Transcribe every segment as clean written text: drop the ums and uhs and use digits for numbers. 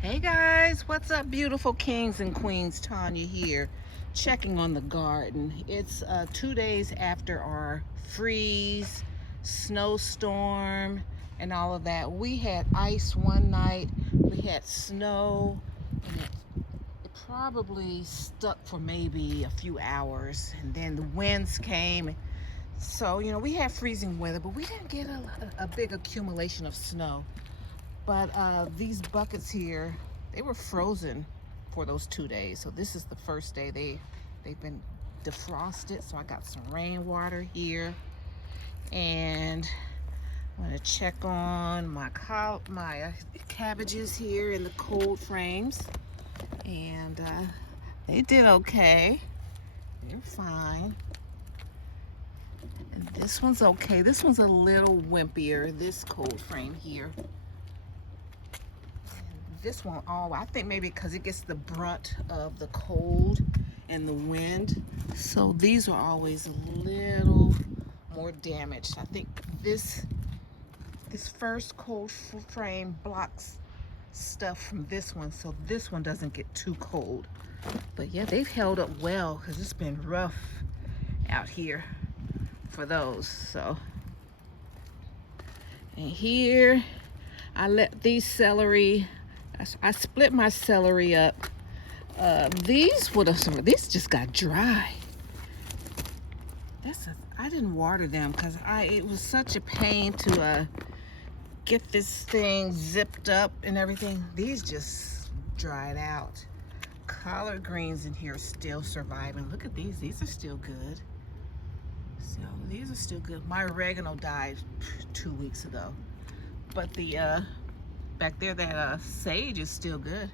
Hey guys, what's up, beautiful kings and queens? Tanya here, checking on the garden. It's 2 days after our freeze, snowstorm, and all of that. We had ice one night, we had snow, and it probably stuck for maybe a few hours, and then the winds came. So, we had freezing weather, but we didn't get a big accumulation of snow. But these buckets here, they were frozen for those 2 days. So this is the first day they've been defrosted. So I got some rainwater here, and I'm gonna check on my cabbages here in the cold frames, and they did okay. They're fine. And this one's okay. This one's a little wimpier. This cold frame here. This one, I think maybe because it gets the brunt of the cold and the wind, so these are always a little more damaged. I think this first cold frame blocks stuff from this one, so this one doesn't get too cold. But yeah, they've held up well because it's been rough out here for those. So, and here I let these celery, I split my celery up. These just got dry. I didn't water them because it was such a pain to get this thing zipped up and everything. These just dried out. Collard greens in here are still surviving. Look at these. These are still good. So these are still good. My oregano died 2 weeks ago, but the back there, that sage is still good.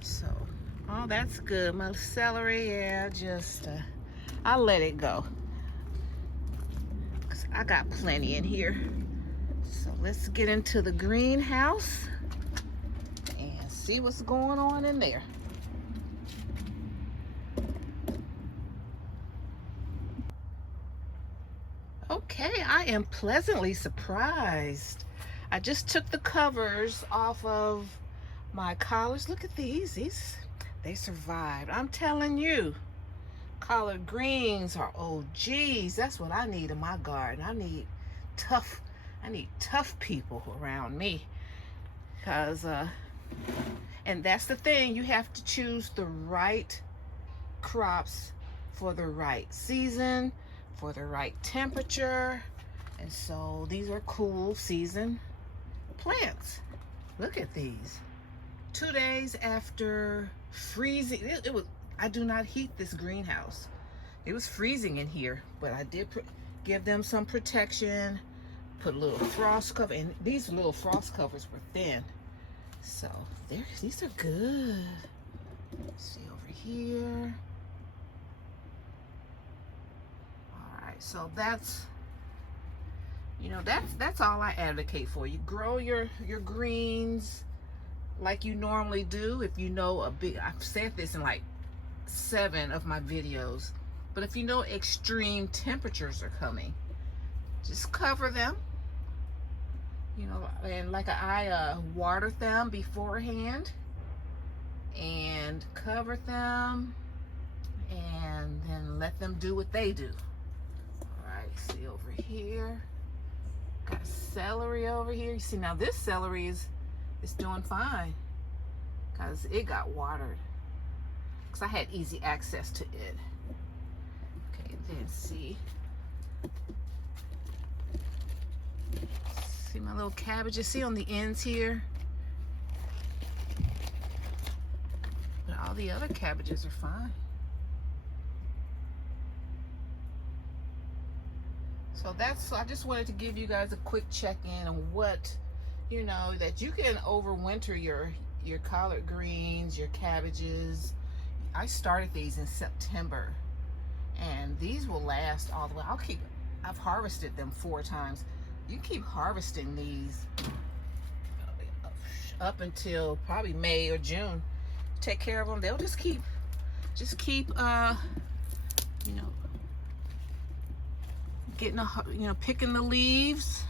So, oh, that's good. My celery, yeah, just I'll let it go, 'cause I got plenty in here. So let's get into the greenhouse and see what's going on in there. Okay, I am pleasantly surprised. I just took the covers off of my collards. Look at these. They survived. I'm telling you, collard greens are OGs. That's what I need in my garden. I need tough people around me. Cause and that's the thing, you have to choose the right crops for the right season, for the right temperature. And so these are cool season plants. Look at these. 2 days after freezing, it was. I do not heat this greenhouse. It was freezing in here, but I did give them some protection. Put a little frost cover, and these little frost covers were thin, so these are good. Let's see over here. All right, so that's all I advocate for. You grow your greens like you normally do. If you know I've said this in like 7 of my videos, but if you know extreme temperatures are coming, just cover them. And like I water them beforehand and cover them, and then let them do what they do. All right, see over here. Got celery over here. You see, now this celery is doing fine because it got watered, because I had easy access to it. Okay, then see my little cabbages. See on the ends here? But all the other cabbages are fine. So I just wanted to give you guys a quick check-in on what, that you can overwinter your collard greens, your cabbages. I started these in September, and these will last all the way. I've harvested them 4 times. You keep harvesting these up until probably May or June. Take care of them. They'll just keep getting picking the leaves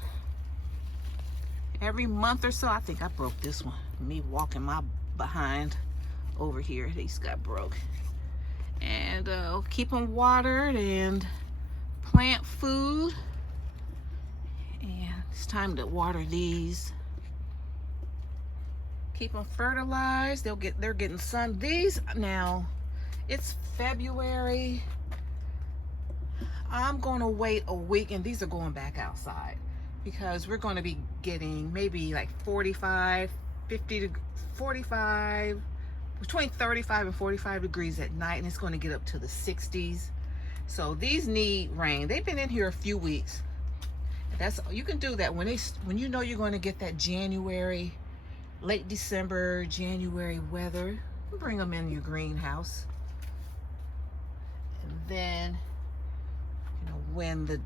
every month or so. I think I broke this one. Me walking my behind over here. These got broke. And keep them watered and plant food. And it's time to water these. Keep them fertilized. They're getting sun. These now, it's February. I'm going to wait a week, and these are going back outside because we're going to be getting maybe like 45, 50 to 45, between 35 and 45 degrees at night, and it's going to get up to the 60s. So these need rain. They've been in here a few weeks. You can do that when you know you're going to get that January, late December, January weather. Bring them in your greenhouse. And then, you know, when the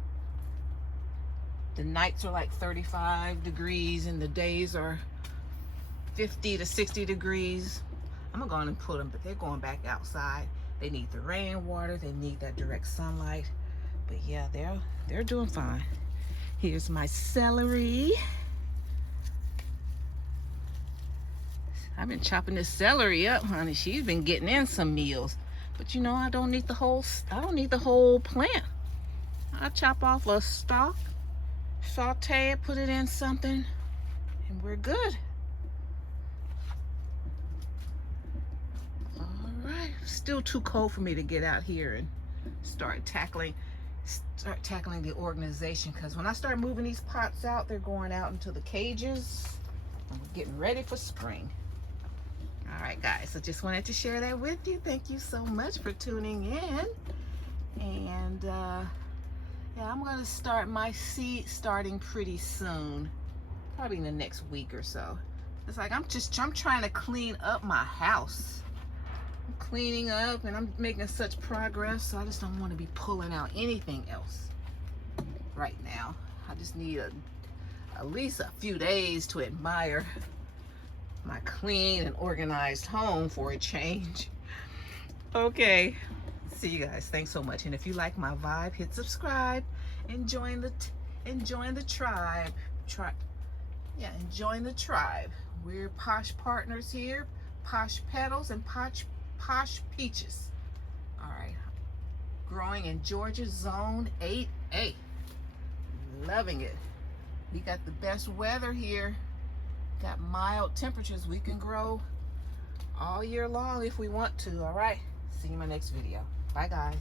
nights are like 35 degrees and the days are 50 to 60 degrees, I'm gonna go on and put them, but they're going back outside. They need the rainwater, they need that direct sunlight. But yeah, they're doing fine. Here's my celery. I've been chopping this celery up, honey. She's been getting in some meals. But you know, I don't need the whole plant. I chop off a stalk, saute it, put it in something, and we're good. All right. Still too cold for me to get out here and start tackling the organization, because when I start moving these pots out, they're going out into the cages and we're getting ready for spring. All right, guys, so just wanted to share that with you. Thank you so much for tuning in. And yeah, I'm gonna start my seed starting pretty soon, probably in the next week or so. It's like I'm trying to clean up my house. I'm cleaning up and I'm making such progress, so I just don't want to be pulling out anything else right now. I just need at least a few days to admire my clean and organized home for a change. Okay, see you guys. Thanks so much. And if you like my vibe, hit subscribe and join the tribe. Join the tribe. We're Posh partners here, Posh petals and Posh peaches. All right, growing in Georgia Zone 8A. Loving it. We got the best weather here. Got mild temperatures. We can grow all year long if we want to. All right, see you in my next video. Bye, guys.